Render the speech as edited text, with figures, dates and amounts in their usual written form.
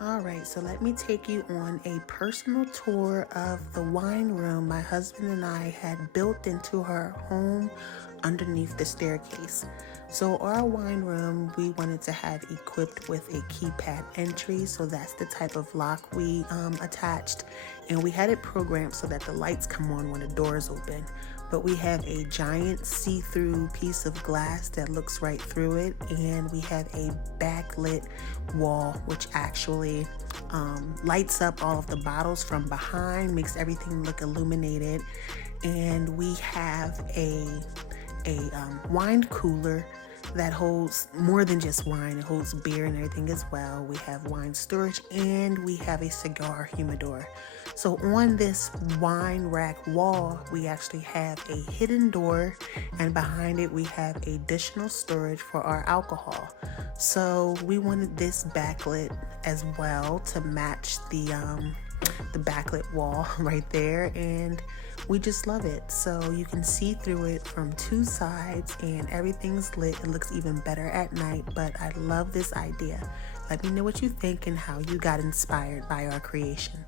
All right, so let me take you on a personal tour of the wine room my husband and I had built into our home underneath the staircase. So our wine room, we wanted to have equipped with a keypad entry. So that's the type of lock we attached. And we had it programmed so that the lights come on when the doors open. But we have a giant see-through piece of glass that looks right through it. And we have a backlit wall, which actually lights up all of the bottles from behind, makes everything look illuminated. And we have a wine cooler that holds more than just wine. It holds beer and everything as well. We have wine storage and we have a cigar humidor. So on this wine rack wall, we actually have a hidden door, and behind it we have additional storage for our alcohol. So we wanted this backlit as well to match the backlit wall right there, and we just love it. So you can see through it from two sides and everything's lit. It looks even better at night, but I love this idea. Let me know what you think and how you got inspired by our creation.